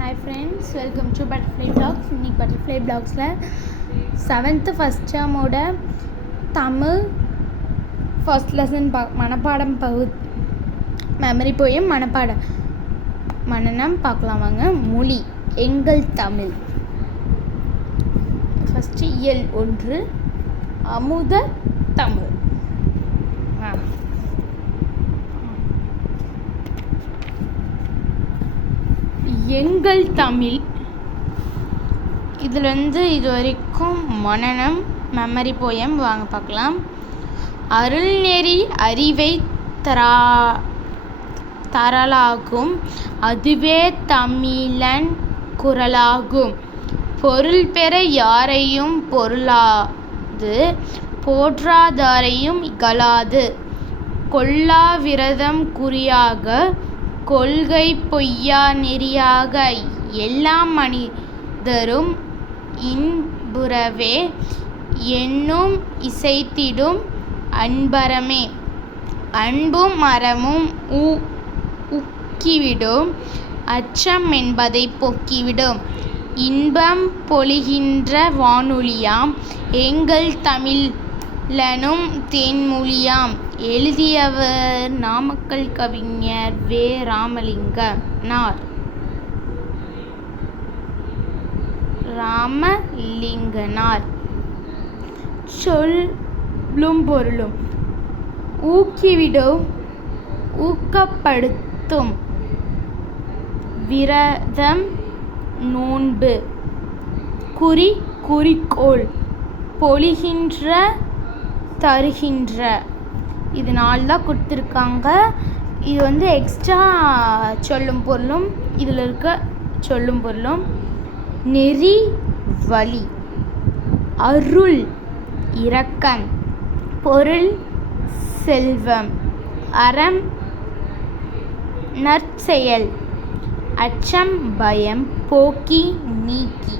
Hi friends, welcome to Butterfly Vlogs. இன்னைக்கு Butterfly Vlogsல 7th first term-ஓட தமிழ் ஃபர்ஸ்ட் லெசன் மனப்பாடம் மெமரி போயம் மனனம் பார்க்கலாம் வாங்க. மொழி எங்கள் தமிழ். ஃபஸ்ட்டு இயல் 1 அமுத தமிழ். எங்கள் தமிழ். இதில் இது வரைக்கும் மனனம் மெமரி போயம் வாங்க பார்க்கலாம். அருள்நெறி அறிவை தரலாகும், அதுவே தமிழன் குரலாகும். பொருள் பெற யாரையும் பொருளாது, போற்றாதாரையும் இகழாது. கொல்லா விரதம் குறியாக, கொள்கை பொய்யா நெறியாக, எல்லா மனிதரும் இன்புறவே என்னும் இசைத்திடும் அன்பரமே. அன்பும் அறமும் ஊக்கிவிடும், அச்சம் என்பதை போக்கிவிடும். இன்பம் பொழிகின்ற வானொலியாம், எங்கள் தமிழனும் தேன்மொழியாம். எழுதியவர் நாமக்கல் கவிஞர் வே. ராமலிங்கனார். சொல்லும் பொருளும். ஊக்கிவிடும், ஊக்கப்படுத்தும். விரதம் நோன்பு. குறிக்கோள். பொழிகின்ற தருகின்ற. இது 4 தான் கொடுத்துருக்காங்க. இது எக்ஸ்ட்ரா சொல்லும் பொருளும் இதில் இருக்க சொல்லும் பொருளும். நெறி வழி. அருள் இரக்கம். பொருள் செல்வம். அறம் நற்செயல். அச்சம் பயம் போக்கி நீக்கி.